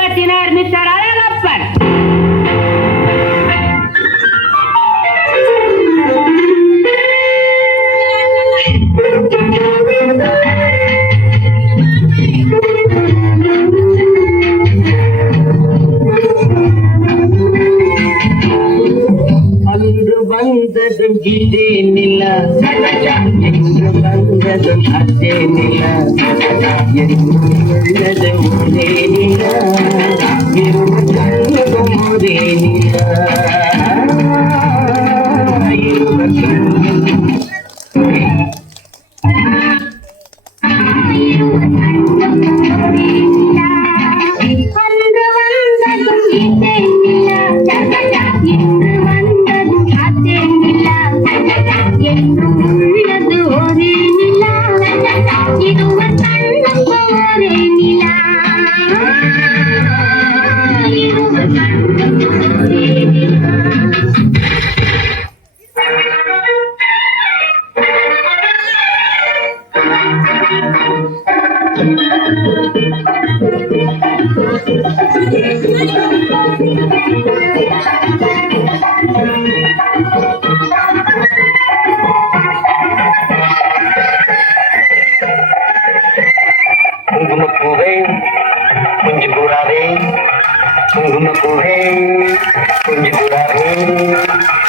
சங்கத்தினர் மிஸ்டர் அழகப்பன். அன்று வந்ததும் இதே நிலா, என்று வந்ததும் அதே நிலா, உள்ளது ஒரே நிலா, இரு கண்ணுக்கும் ஒரே நிலா. குங்குமப்பூவே குஞ்சு கூடாதே, குங்குமப்பூவே குஞ்சு கூடாதே,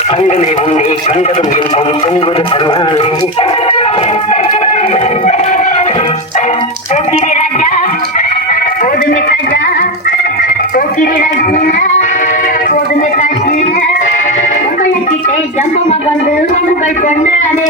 கண்களே உன்னை கண்டதும் இன்பம் பொங்குது தருவாளே. போக்கிரி ராஜா போதுமே ராஜா, போக்கிரி ராஜா போதுமே ராஜா, உங்களை கிட்டே ஜம்பமாக வந்து உங்கள் பொண்ணாலே.